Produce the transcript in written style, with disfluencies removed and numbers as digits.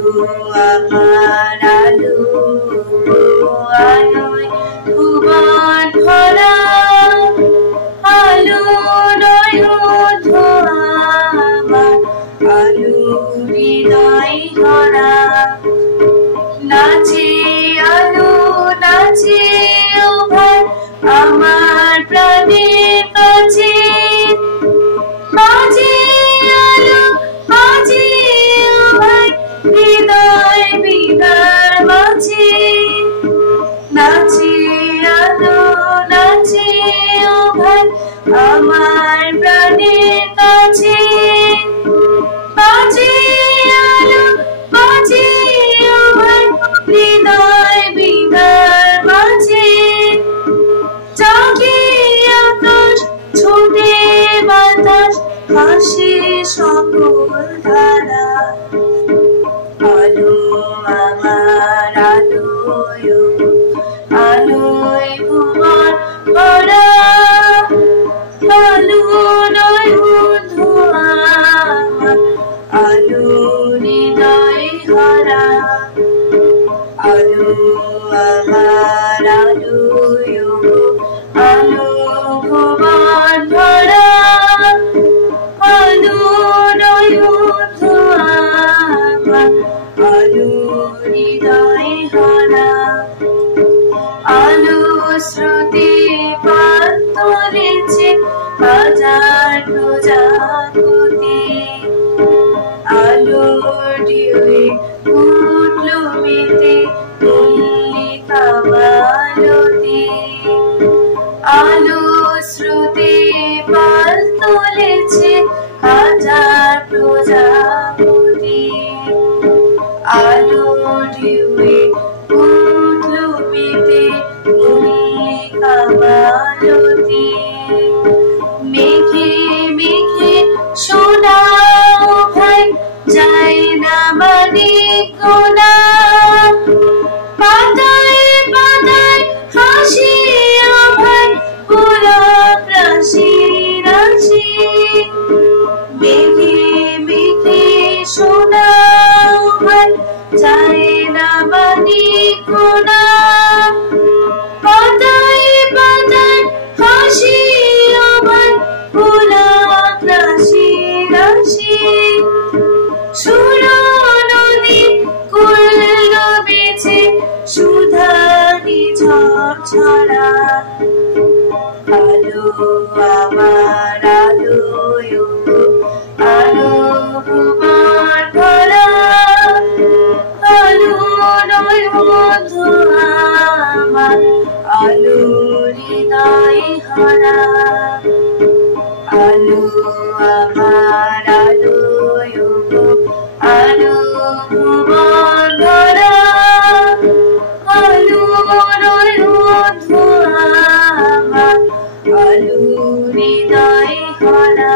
আলো আমার আলো আলোয় ভুবন ভরা আলো নয়ন আমার আলো হৃদয় ভরা নাচে আলো নাচে ও ভাই আমার প্রাণের কাছে বাজে আলো বাজে ও ভাই হৃদয় বিদার মাঝে নাচে আলো নাচে ও ভাই আমার প্রাণের কাছে বাজে আলো বাজে ও ভাই হৃদয় বিদার মাঝে জাগে আকাশ ছোটে বাতাস হাসে সকল ধারা আলো আমার আলোয় আলোয় ভুবন ভরা আলো নয়ন আমার আলো হৃদয় ভরা আলো আমার আলোয় আলো ভুবন ভরা আলো নয়ন আমার আলো হৃদয় ভরা আলো শ্রুতি পান তুলেছে হাজার প্রজাপতি আলো ঢেউয়ে উঠল মেতে মল্লিকা মালতী আলো শ্রুতি পান তুলেছে হাজার প্রজাপতি আলো ঢেউয়ে উঠল মেতে মল্লিকা মালতী মেঘে মেঘে শোনাও ভাই যায় না মানে গোনা পাতায় পাতায় হাসি ভাই পুলক রাশি রাশি মেঘে মেঘে শোনাও ভাই যায় না মানে গোনা পাতায় পাতায় হাসি ভাই পুলক রাশি রাশি সুরা নদী কুল বেছে সুধানি ঝরঝরা আলো আমার আলোয় আলো ভুবন ভরা আলো নয়ন আমার আলো হৃদয় ভরা আলো আমার আলোয় আলো ভুবন ভরা আলো নয়ন আমার আলো হৃদয় ভরা।